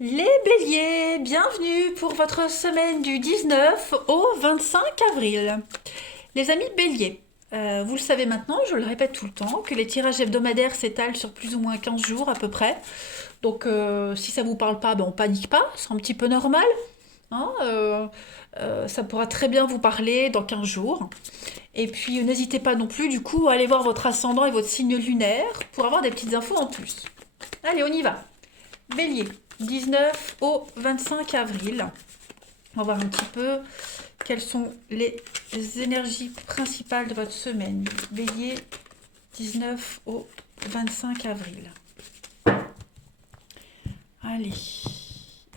Les béliers, bienvenue pour votre semaine du 19 au 25 avril. Les amis béliers, vous le savez maintenant, je le répète tout le temps, que les tirages hebdomadaires s'étalent sur plus ou moins 15 jours à peu près. Donc si ça vous parle pas, ben, on panique pas, c'est un petit peu normal. Hein, ça pourra très bien vous parler dans 15 jours. Et puis n'hésitez pas non plus du coup à aller voir votre ascendant et votre signe lunaire pour avoir des petites infos en plus. Allez, on y va. Bélier, 19 au 25 avril. On va voir un petit peu quelles sont les énergies principales de votre semaine. Bélier, 19 au 25 avril. Allez,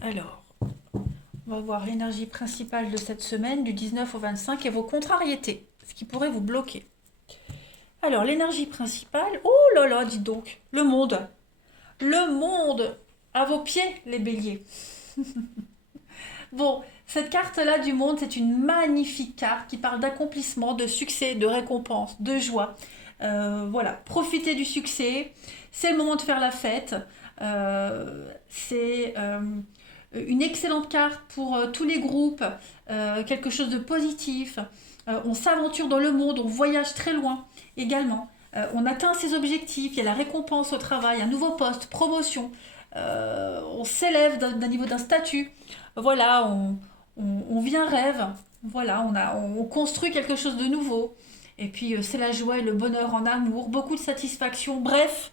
alors, on va voir l'énergie principale de cette semaine du 19 au 25 et vos contrariétés, ce qui pourrait vous bloquer. Alors, l'énergie principale, oh là là, dites donc, le monde. Le monde à vos pieds, les béliers. Bon, cette carte-là du monde, c'est une magnifique carte qui parle d'accomplissement, de succès, de récompense, de joie. Voilà, profitez du succès. C'est le moment de faire la fête. C'est une excellente carte pour tous les groupes. Quelque chose de positif. On s'aventure dans le monde, on voyage très loin également. On atteint ses objectifs, il y a la récompense au travail, un nouveau poste, promotion. On s'élève d'un niveau d'un statut. Voilà, on vit un rêve. Voilà, on construit quelque chose de nouveau. Et puis c'est la joie et le bonheur en amour, beaucoup de satisfaction. Bref,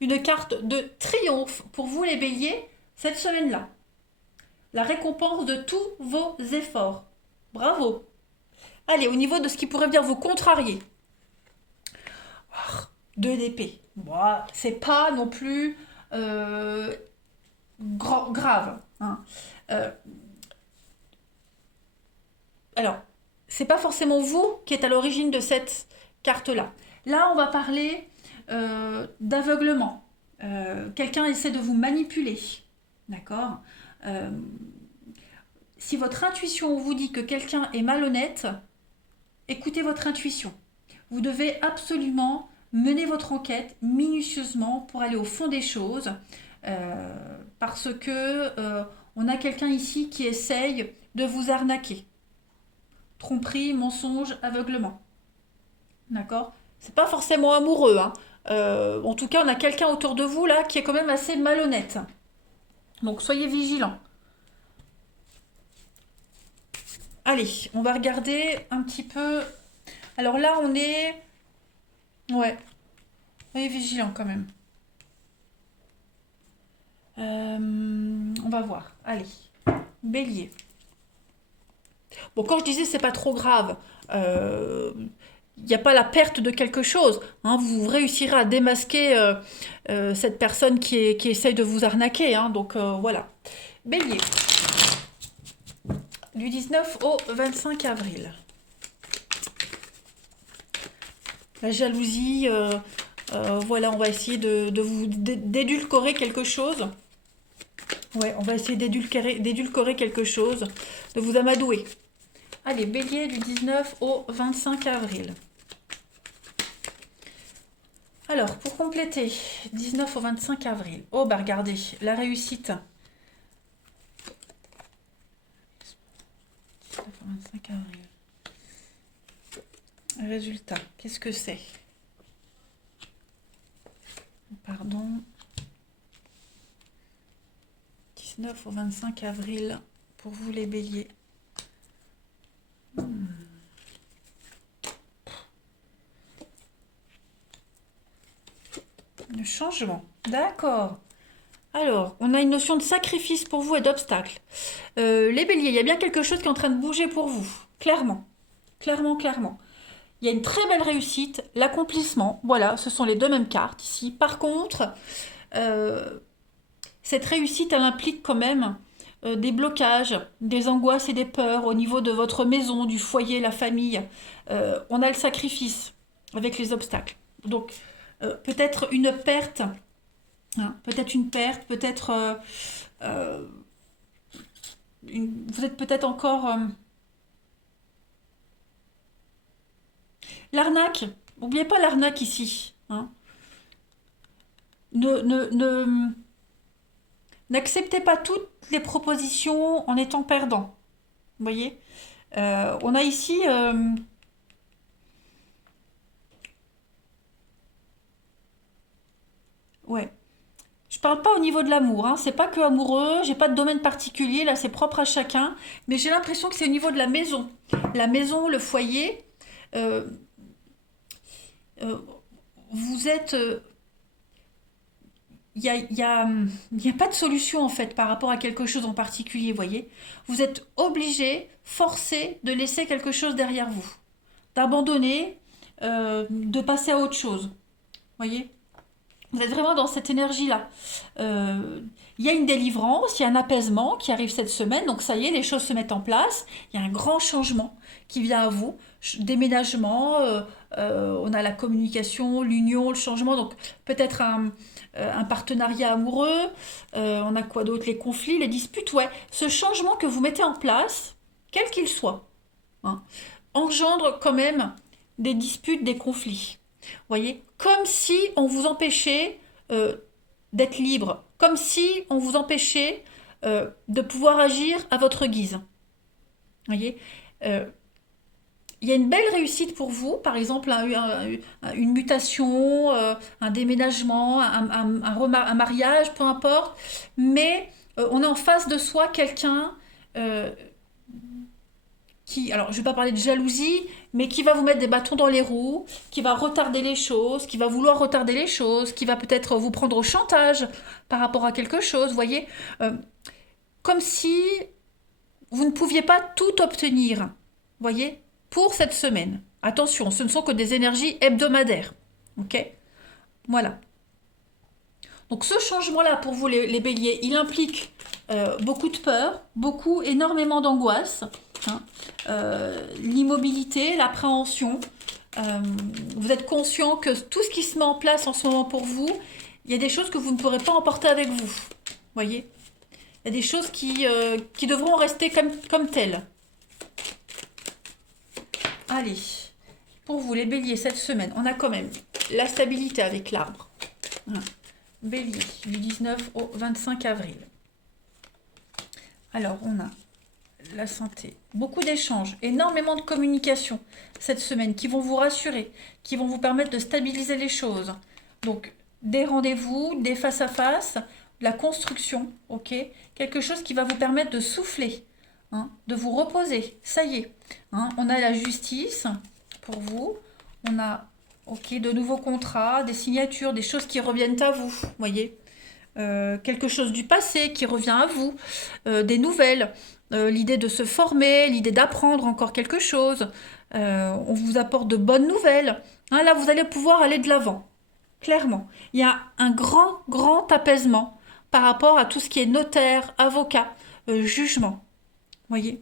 une carte de triomphe pour vous les béliers cette semaine-là. La récompense de tous vos efforts. Bravo. Allez, au niveau de ce qui pourrait bien vous contrarier. Deux d'épée. Bon, c'est pas non plus grave. Hein. Euh, alors, c'est pas forcément vous qui êtes à l'origine de cette carte-là. Là, on va parler d'aveuglement. Quelqu'un essaie de vous manipuler. D'accord. Euh, Si votre intuition vous dit que quelqu'un est malhonnête, écoutez votre intuition. Vous devez absolument mener votre enquête minutieusement pour aller au fond des choses, parce que on a quelqu'un ici qui essaye de vous arnaquer. Tromperie, mensonge, aveuglement. D'accord. C'est pas forcément amoureux, hein. En tout cas, on a quelqu'un autour de vous là qui est quand même assez malhonnête. Donc soyez vigilants. Allez, on va regarder un petit peu. Alors là, on est. Ouais, soyez vigilants quand même. On va voir. Allez, bélier. Bon, quand je disais c'est pas trop grave, il n'y a pas la perte de quelque chose. Hein, vous réussirez à démasquer cette personne qui essaye de vous arnaquer. Hein, donc voilà. Bélier, du 19 au 25 avril. La jalousie, voilà, on va essayer de vous d'édulcorer quelque chose. Ouais, on va essayer d'édulcorer quelque chose, de vous amadouer. Allez, bélier du 19 au 25 avril. Alors, pour compléter, 19 au 25 avril. Oh, bah regardez, la réussite. 19 au 25 avril. Résultat, qu'est-ce que c'est? Pardon. 19 au 25 avril, pour vous les béliers. Le changement. D'accord. Alors, on a une notion de sacrifice pour vous et d'obstacle. Les béliers, il y a bien quelque chose qui est en train de bouger pour vous. Clairement. Clairement, clairement. Il y a une très belle réussite, l'accomplissement. Voilà, ce sont les deux mêmes cartes ici. Par contre, euh, cette réussite, elle implique quand même des blocages, des angoisses et des peurs au niveau de votre maison, du foyer, la famille. On a le sacrifice avec les obstacles. Donc, peut-être une perte, hein, peut-être une perte, peut-être euh, vous êtes peut-être encore l'arnaque. N'oubliez pas l'arnaque ici. Hein. Ne N'acceptez pas toutes les propositions en étant perdant. Vous voyez? On a ici... ouais. Je parle pas au niveau de l'amour, hein. C'est pas que amoureux, j'ai pas de domaine particulier, là c'est propre à chacun, mais j'ai l'impression que c'est au niveau de la maison. La maison, le foyer, euh, euh, vous êtes... Il y a, il y a, y a pas de solution en fait par rapport à quelque chose en particulier, vous voyez. Vous êtes obligé, forcé de laisser quelque chose derrière vous, d'abandonner, de passer à autre chose, vous voyez. Vous êtes vraiment dans cette énergie-là. Euh, Il y a une délivrance, il y a un apaisement qui arrive cette semaine, donc ça y est, les choses se mettent en place. Il y a un grand changement qui vient à vous. Déménagement, on a la communication, l'union, le changement, donc peut-être un partenariat amoureux. On a quoi d'autre? Les conflits, les disputes, ouais. Ce changement que vous mettez en place, quel qu'il soit, hein, engendre quand même des disputes, des conflits. Vous voyez, comme si on vous empêchait d'être libre, comme si on vous empêchait de pouvoir agir à votre guise. Vous voyez, euh, il y a une belle réussite pour vous, par exemple une mutation, un déménagement, un mariage, peu importe, mais on a en face de soi quelqu'un euh, qui, alors je ne vais pas parler de jalousie, mais qui va vous mettre des bâtons dans les roues, qui va retarder les choses, qui va vouloir retarder les choses, qui va peut-être vous prendre au chantage par rapport à quelque chose, vous voyez. Euh, Comme si vous ne pouviez pas tout obtenir, vous voyez, pour cette semaine. Attention, ce ne sont que des énergies hebdomadaires, ok. Voilà. Donc ce changement-là pour vous les béliers, il implique beaucoup de peur, énormément d'angoisse, hein, l'immobilité, l'appréhension. Euh, vous êtes conscient que tout ce qui se met en place en ce moment pour vous, il y a des choses que vous ne pourrez pas emporter avec vous. Voyez, il y a des choses qui devront rester comme telles. Allez, pour vous les béliers, cette semaine, on a quand même la stabilité avec l'arbre. Hein. Bélier, du 19 au 25 avril. Alors, on a la santé, beaucoup d'échanges, énormément de communication cette semaine qui vont vous rassurer, qui vont vous permettre de stabiliser les choses. Donc, des rendez-vous, des face-à-face, de la construction, ok. Quelque chose qui va vous permettre de souffler, hein, de vous reposer. Ça y est. Hein, on a la justice pour vous. On a ok, de nouveaux contrats, des signatures, des choses qui reviennent à vous, voyez. Quelque chose du passé qui revient à vous, des nouvelles, l'idée de se former, l'idée d'apprendre encore quelque chose. On vous apporte de bonnes nouvelles. Hein, là, vous allez pouvoir aller de l'avant, clairement. Il y a un grand, grand apaisement par rapport à tout ce qui est notaire, avocat, jugement. Voyez.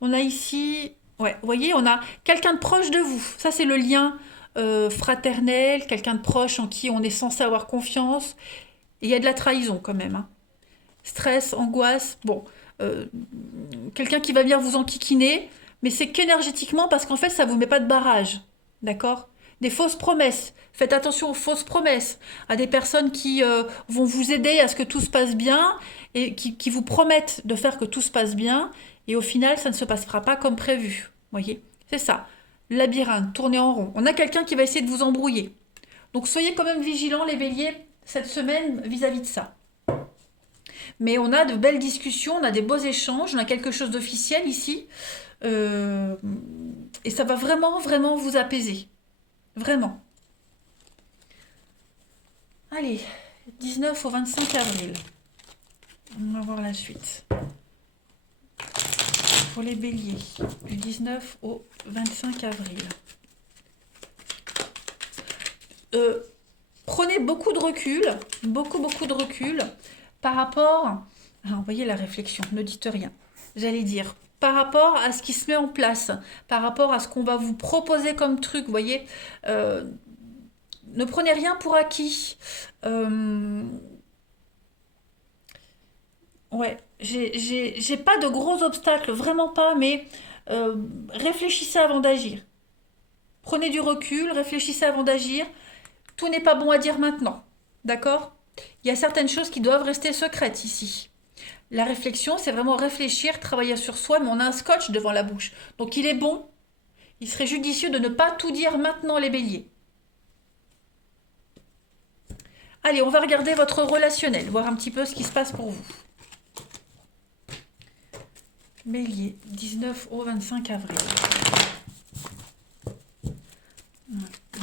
On a ici, ouais, vous voyez, on a quelqu'un de proche de vous. Ça, c'est le lien fraternel, quelqu'un de proche en qui on est censé avoir confiance. Et il y a de la trahison quand même, hein. Stress, angoisse, bon. euh, Quelqu'un qui va venir vous enquiquiner, mais c'est qu'énergétiquement parce qu'en fait, ça ne vous met pas de barrage. D'accord? Des fausses promesses. Faites attention aux fausses promesses, à des personnes qui vont vous aider à ce que tout se passe bien et qui vous promettent de faire que tout se passe bien et au final, ça ne se passera pas comme prévu. Voyez? C'est ça. Labyrinthe, tourner en rond. On a quelqu'un qui va essayer de vous embrouiller. Donc soyez quand même vigilants, les béliers, cette semaine vis-à-vis de ça. Mais on a de belles discussions, on a des beaux échanges, on a quelque chose d'officiel ici. Euh, et ça va vraiment, vraiment vous apaiser. Vraiment. Allez, 19 au 25 avril. On va voir la suite. Pour les béliers, du 19 au 25 avril. Euh, Prenez beaucoup de recul, beaucoup de recul par rapport, alors, vous voyez la réflexion, ne dites rien, j'allais dire, par rapport à ce qui se met en place, par rapport à ce qu'on va vous proposer comme truc, vous voyez, euh, ne prenez rien pour acquis. Euh, ouais, j'ai pas de gros obstacles, vraiment pas, mais réfléchissez avant d'agir. Prenez du recul, réfléchissez avant d'agir. Tout n'est pas bon à dire maintenant, d'accord? Il y a certaines choses qui doivent rester secrètes ici. La réflexion, c'est vraiment réfléchir, travailler sur soi, mais on a un scotch devant la bouche. Donc il est bon, il serait judicieux de ne pas tout dire maintenant les béliers. Allez, on va regarder votre relationnel, voir un petit peu ce qui se passe pour vous. Bélier, 19 au 25 avril.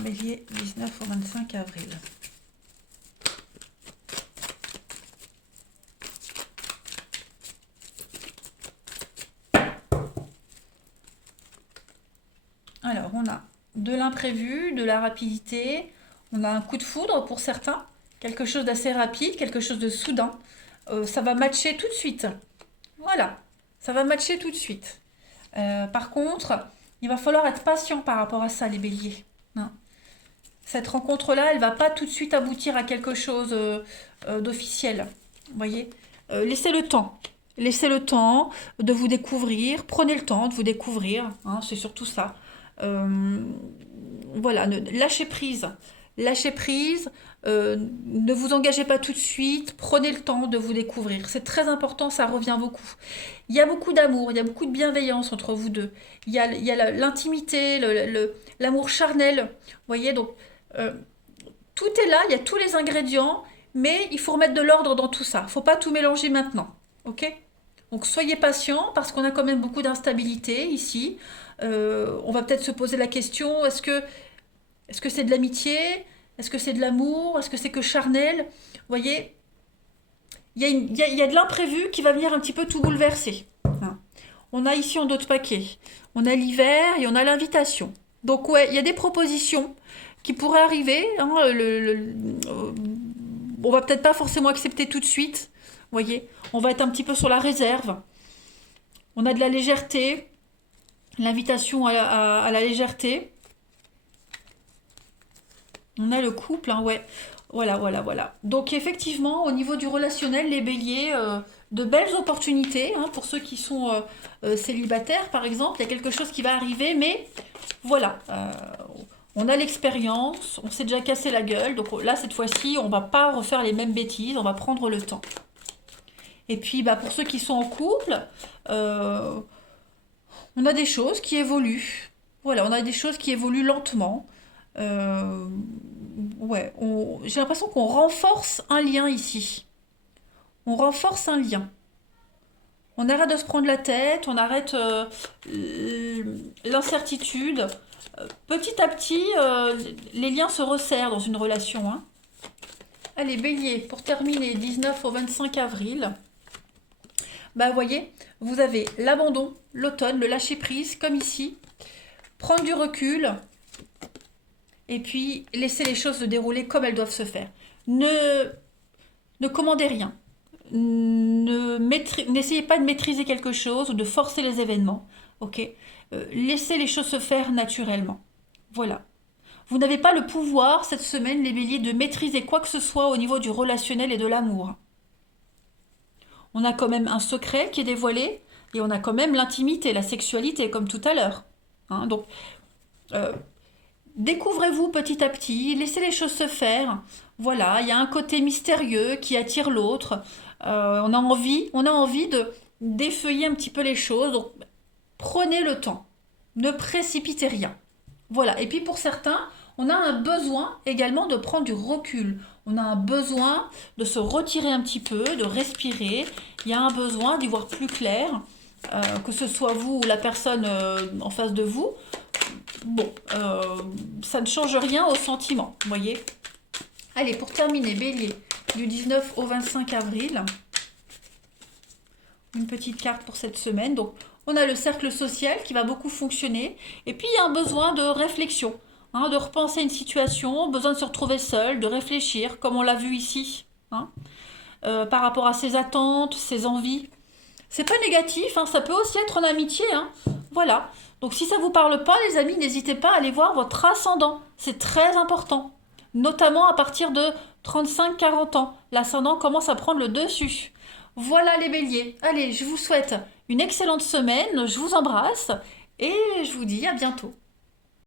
Bélier, 19 au 25 avril. Alors, on a de l'imprévu, de la rapidité, on a un coup de foudre pour certains, quelque chose d'assez rapide, quelque chose de soudain. Ça va matcher tout de suite. Voilà, ça va matcher tout de suite. Par contre, il va falloir être patient par rapport à ça, les béliers. Hein. Cette rencontre-là, elle va pas tout de suite aboutir à quelque chose d'officiel. Vous voyez, laissez le temps. Laissez le temps de vous découvrir. Prenez le temps de vous découvrir. Hein, c'est surtout ça. Voilà, lâchez prise. Lâchez prise. Ne vous engagez pas tout de suite. Prenez le temps de vous découvrir. C'est très important, ça revient beaucoup. Il y a beaucoup d'amour, il y a beaucoup de bienveillance entre vous deux. Il y a l'intimité, l'amour charnel. Vous voyez, donc tout est là, il y a tous les ingrédients, mais il faut remettre de l'ordre dans tout ça. Il ne faut pas tout mélanger maintenant. Ok? Donc soyez patient parce qu'on a quand même beaucoup d'instabilité ici. On va peut-être se poser la question, est-ce que c'est de l'amitié? Est-ce que c'est de l'amour? Est-ce que c'est que charnel? Vous voyez, il y a de l'imprévu qui va venir un petit peu tout bouleverser. Hein. On a ici en dos de paquet, on a l'hiver et on a l'invitation. Donc ouais, il y a des propositions qui pourraient arriver. Hein, on va peut-être pas forcément accepter tout de suite. Vous voyez, on va être un petit peu sur la réserve. On a de la légèreté, l'invitation à la légèreté. On a le couple, hein, ouais. Voilà. Donc effectivement, au niveau du relationnel, les béliers, de belles opportunités, hein, pour ceux qui sont célibataires, par exemple. Il y a quelque chose qui va arriver, mais voilà. On a l'expérience, on s'est déjà cassé la gueule. Donc là, cette fois-ci, on ne va pas refaire les mêmes bêtises, on va prendre le temps. Et puis, pour ceux qui sont en couple, on a des choses qui évoluent. Voilà, on a des choses qui évoluent lentement. Ouais, j'ai l'impression qu'on renforce un lien ici. On renforce un lien. On arrête de se prendre la tête, on arrête l'incertitude. Petit à petit, les liens se resserrent dans une relation. Hein. Allez, bélier, pour terminer, 19 au 25 avril. Vous voyez, vous avez l'abandon, l'automne, le lâcher-prise, comme ici. Prendre du recul. Et puis, laisser les choses se dérouler comme elles doivent se faire. Ne commandez rien. N'essayez pas de maîtriser quelque chose ou de forcer les événements. Ok, laissez les choses se faire naturellement. Voilà. Vous n'avez pas le pouvoir, cette semaine, les béliers, de maîtriser quoi que ce soit au niveau du relationnel et de l'amour. On a quand même un secret qui est dévoilé et on a quand même l'intimité, la sexualité, comme tout à l'heure. Hein, donc, découvrez-vous petit à petit, laissez les choses se faire. Voilà, il y a un côté mystérieux qui attire l'autre. On a envie de d'effeuiller un petit peu les choses. Donc, prenez le temps. Ne précipitez rien. Voilà. Et puis pour certains, on a un besoin également de prendre du recul. On a un besoin de se retirer un petit peu, de respirer. Il y a un besoin d'y voir plus clair, que ce soit vous ou la personne en face de vous. Bon, ça ne change rien au sentiment, vous voyez. Allez, pour terminer, bélier, du 19 au 25 avril. Une petite carte pour cette semaine. Donc, on a le cercle social qui va beaucoup fonctionner. Et puis, il y a un besoin de réflexion, hein, de repenser une situation, besoin de se retrouver seul, de réfléchir, comme on l'a vu ici, hein, par rapport à ses attentes, ses envies. C'est pas négatif, hein, ça peut aussi être en amitié. Hein, voilà. Donc, si ça ne vous parle pas, les amis, n'hésitez pas à aller voir votre ascendant. C'est très important. Notamment à partir de 35-40 ans. L'ascendant commence à prendre le dessus. Voilà les béliers. Allez, je vous souhaite une excellente semaine. Je vous embrasse et je vous dis à bientôt.